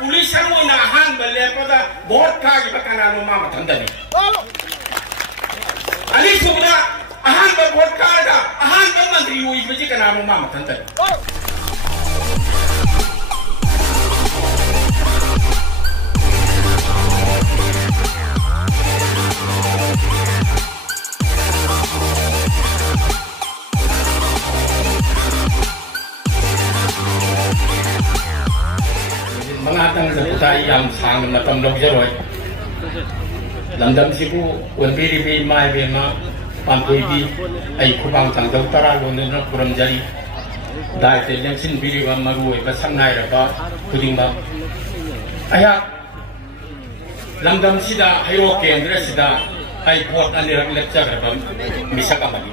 Police Ahaan लेपद vote कागी कनानो मा मथंदनी अनिसुबदा Ahaan vote कागा अहान मंत्री हुई बजी कनानो मा मथंदनी Mengatang seputai yang sang matam logjaroi. Landam siku wanbiri bi mai bema pampui bi ai kubang tangdau tara lonena kuram jari. Dai te yang sin biri wa marui ba sangai ra ba kuding ba. Aya landam sida hayo kendra sida ai bot anirak lecture ra ba misaka mani.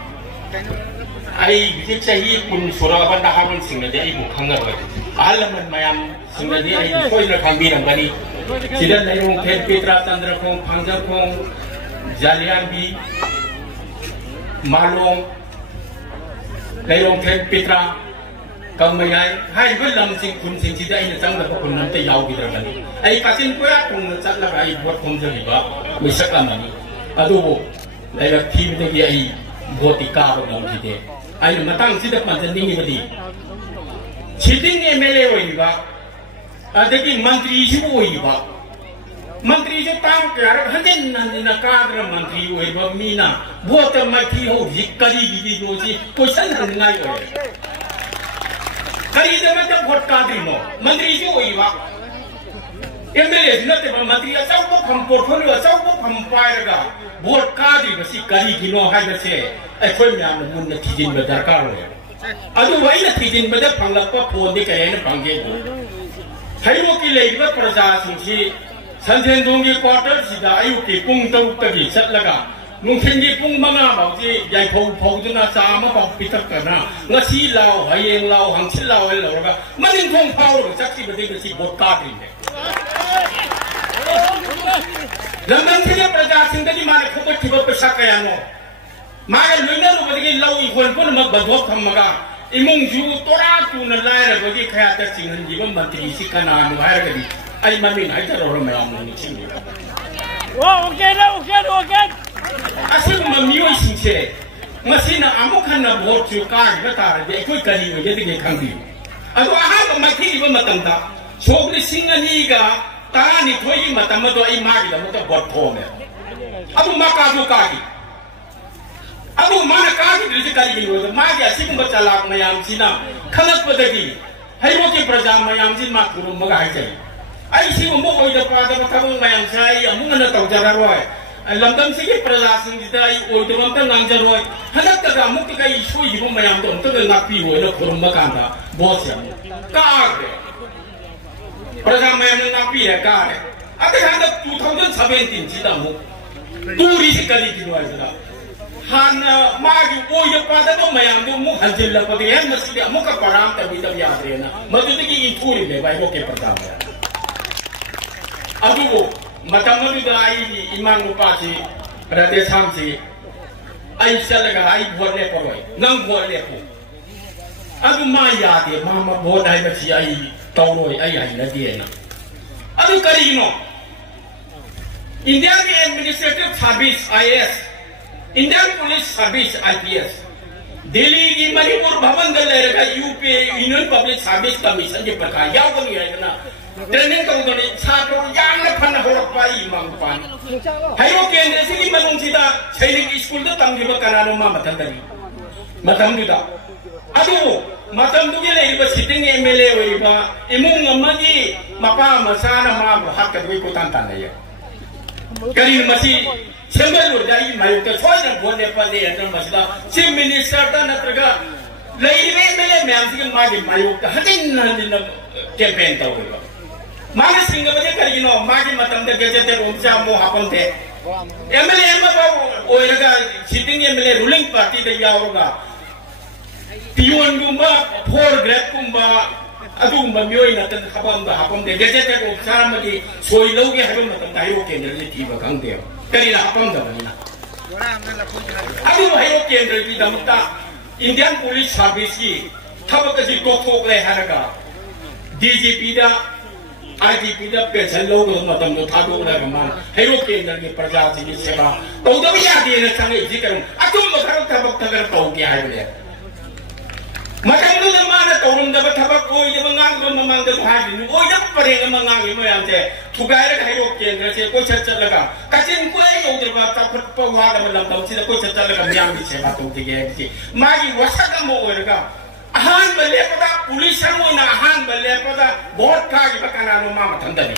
Ai bijik sahi kun sura ba daharon singna de ai mukhanga ba. Alaman mayam singadi ai koi na khambi na bani sidan nairong phet pitra tandra kong phangja kong jalian bi malong nairong phet pitra kamayai hai gulam sing kun sing sida ai na chang da kun nan te yaw bi da bani ai kasin ko ya kung na chat la ai bot kong jali ba misaka mani adu ai ga thi bi de ai botika ba nam thi de ai matang sida panjan ningi badi Sitting MLA hoiba, adagi mantri ju hoiba, mantri ju tam kar hagen nandina kadra mantri hoiba mina, bota mati ho hikari gidi doji, koisan hangai hoye. Kari de mata bot kadri no, mantri ju hoiba. MLA nate ba mantri asau ko pham portfolio asau ko pham pairaga, bot kadri basi kari gino hai base, ai khoi myam mun na thijin ba darkar hoye. Adu wai na thijin bada phanglakpa phone de kare na phangge thairo ki leiba praja singsi sanjen donggi quarter sida ayu ki pung tau ta gi chatlaga nungthin gi pung manga bauji yai phau phau duna cha ma bau pitak kana ngasi lao hayeng lao hangchil lao el laga manin thong phau ro chakti bade gi bot ka ri ne lamdam thile praja singdagi mane khoba thiba pesa kaya no Maya luina ro bagi lau ikon pun mak badok thamaga imung ju tora tu na laira bagi khaya ta singhan jiba mantri sikana nu hair gadi ai mamin ai ta ro mayam ni chingi okay asil mamiyo singse masina amukhan na vote chu ka ga ta de koi kali no yedi ge khangdi adu aha ma mathi ba matanda sogri singani ga ta ni thoi matam do ai magi da muta vote thome adu maka du ka gi Abu mana kaki diri kali gini, magi asing bercalak mayam Cina, kanak pedagi, hari mo ki praja mayam Cina makrum magai jai. Ai si mo koi dapat dapat kamu mayam saya, amu mana tahu cara roy. Lamdam si ki praja sing kita ai oi tu mampu nangjar roy. Hanak kita amu kita isu ibu mayam tu untuk ngapi roy, nak kurum makanda, bos ya. Kar, praja mayam ngapi ya kar. Ada hendak 2017 Cina mu, turi si kali gini aja. Hana magi oi de pada to mayam do mu hanjil la padi hai masih amu ka param ta bi ta yaad rehna madu ki inturi le bai ho ke pertama adu matam madu da ai imam upasi rade samsi ai salaga ai bhole poroi nang bhole ko adu ma yaad e mama bodai ba si ai tauroi ai ai na die na adu kari no Indian Administrative Service IS Indian Police Service IPS, Delhi की मणिपुर भवन दलेगा U P union public service commission के प्रकार याव को नहीं रहेगा ना training तो उन्होंने छात्रों यान में फन हो रखा है इमाम पान हाइरो केंद्र से की मनुष्य सीधा सैनिक स्कूल तो तंग भी करानो मां मतम दिदा अदु मतम दुगे ले इब सिटिंग एमएलए होइबा इमुंग अमगी मपा मसाना मा हक कदवे को तान नहीं करीन मसी Sembel urjai mayu ke soal na boleh pada yang masih Chief Minister dan natraga lagi mele memang magi mayu ke hadin nanti na campaign tahu itu. Magi singa baca kali no magi matam de gadget rumja mo hapon te. MLA apa oiraga sitting MLA ruling party de yaoga. Pion gumba 4 grade gumba adu gumba mioi na tan hapon de gadget rumja magi soi loge hadon na tan tayo ke ni tiba kang de. Kali lah apa anda ni? Aduh, hayo kendra di dalam tak Indian Police Service ni, thapa kasi kokok le haraga DGP da IDP दा pension लोग मतम दो थादो लगा मान हेरो केंद्र के प्रजा की सेवा तो दब यादे न संगे जी करूं अतुम खर थबक थगर तो के हाइबले मतम दो मान तौरम दब थबक ओय जब ngang दो ममंग दो हाइबले ओय जब परेंग मंगांग मयाम से थुगाय रे हेरो केंद्र से कोई छत लगा कचिन कोई योद्रबा तफट पवा द लमदम से कोई छत लगा म्याम की सेवा तो के मागी वसक मो ओरगा ahan belepada pulis mo na ahan belepada bot ka gi bakana no mama thandani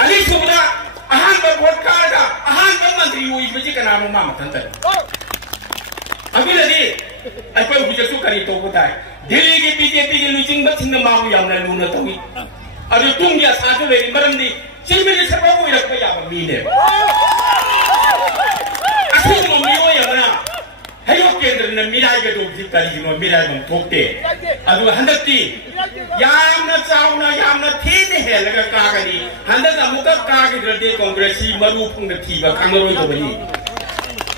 ali subda ahan ba bot ka da ahan ba mantri ui biji kana no mama thandani abuladi ai pa ubi su kari to budai delhi gi BJP gi luching ba thing ma bu yam na lu na tawi adu tung ya sa to le maram ni chilmi ni sarwa ko ira ka ya ba mi ne asu mo mi o ya na हेरो केंद्र ने Mirae के दो जिक्करी no Mirae बम ठोकते अदु हंदती यामना चावना यामना थेने है लगा कागरी हंदत अमुक कागरी रदे कांग्रेसी मरु फुंग थीबा कांगरोय तो बनी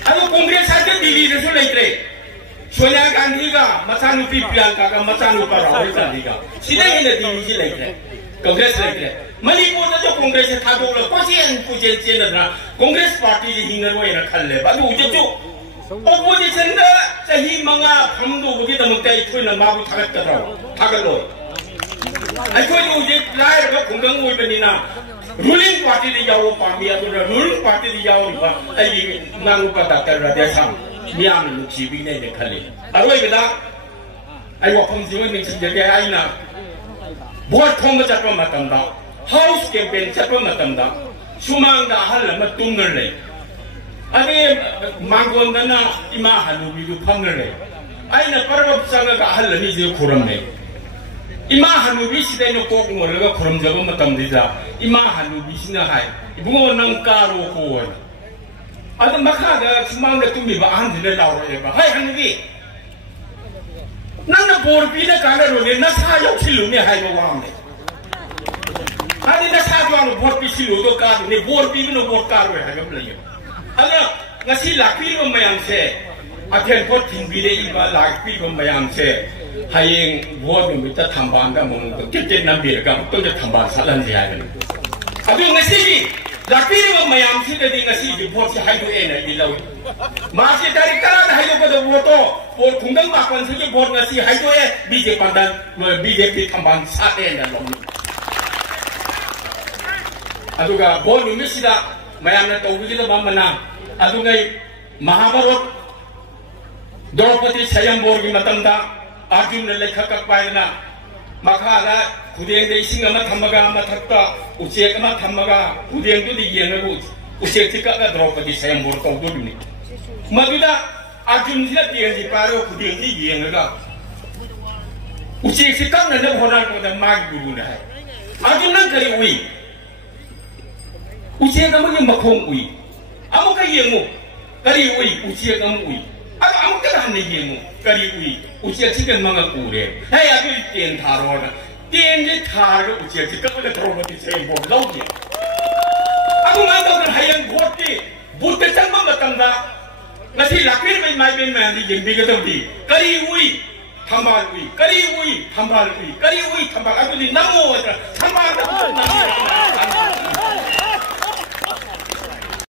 अदु कांग्रेस आते दिल्ली रे सो लेत्रे सोनिया गांधी का मचानुपी प्रियंका का मचानुपा राहुल गांधी का सीधे ही दिल्ली जी लेत्रे कांग्रेस लेत्रे मणिपुर जो कांग्रेस थादो ल कोजेन कोजेन चेनना कांग्रेस पार्टी जी हिंगरोय न खल्ले बादु उजो opposition da sahi manga phamdu budi damukta ikoi na mabu thagat kadra thagalo aikoi ju je lai ra khunggang oi bani na ruling party de yawo pami adu ruling party de yawo ba ai ngang pa ta ra de sam miam lu chi bi ne de khale aroi beda ai wa phom ji ni chi je ai na vote thong cha pa matam da house campaign cha pa matam da sumang da hal ma tung ngar le अरे मांगोंदना इमा हनुबी को फंगरे आइना परब संग का हल नि जे खुरम ने इमा हनुबी सिदे न कोक मोरगा खुरम जब मतम दिजा इमा हनुबी सिना हाय इबुंगो नंग कारो को अद मखा दा सुमांग दा तुमि बा आन दिले लाव रे बा हाय हनुबी नंग ना बोर पी ना काले रो ने ना सा यौ सिलु ने हाय बा वाम ने आदि ना सा जो बोर पी सिलु तो का ने बोर पी न बोर का रो हाय गम लयो अगर ngasi lakpi ko mayam se athen ko thingbi le iba lakpi ko mayam se hayeng bo mi ta thamban da mong to ke nam bi ga to de thamban sa lan ya ne adu ngasi bi lakpi ko mayam se de ngasi bi bo se hai do e na bi lo ma se dari kara da hai do ko do bo to bo khungdang ma kon se ke bo ngasi hai do e BJP pandan BJP thamban sa de na lo adu ga bo ni mi sida mayam na to bi da mana अदुगै Mahabharat Draupadi स्वयंवर की मतमदा अर्जुन ने लेखा कपायना मखादा खुदेंग दे इसिंग अमा थमगा मथक्ता उचेक अमा थमगा खुदेंग दु दि येंगबु उचेक तिका का द्रौपदी स्वयंवर तौदुनि मदुदा अर्जुन सिला तियंजी पारो खुदेंग दि येंगगा उचेक तिका ने होना को द माग गुरु ने है अर्जुन न करी उई उचेक अमा के मखोंग उई amuka yemu kari ui ucia kamu ui aku amuka hane yemu kari ui ucia chicken manga kure hey aku tien tharo na tien je tharo ucia chicken ko Draupadi Swayamvar lau dia aku ngau kan hayang vote butte changma matangda ngasi lakir mai ben di jembi ga tawdi kari ui thambal ui kari ui thambal ui kari ui thambal aku di namo thambal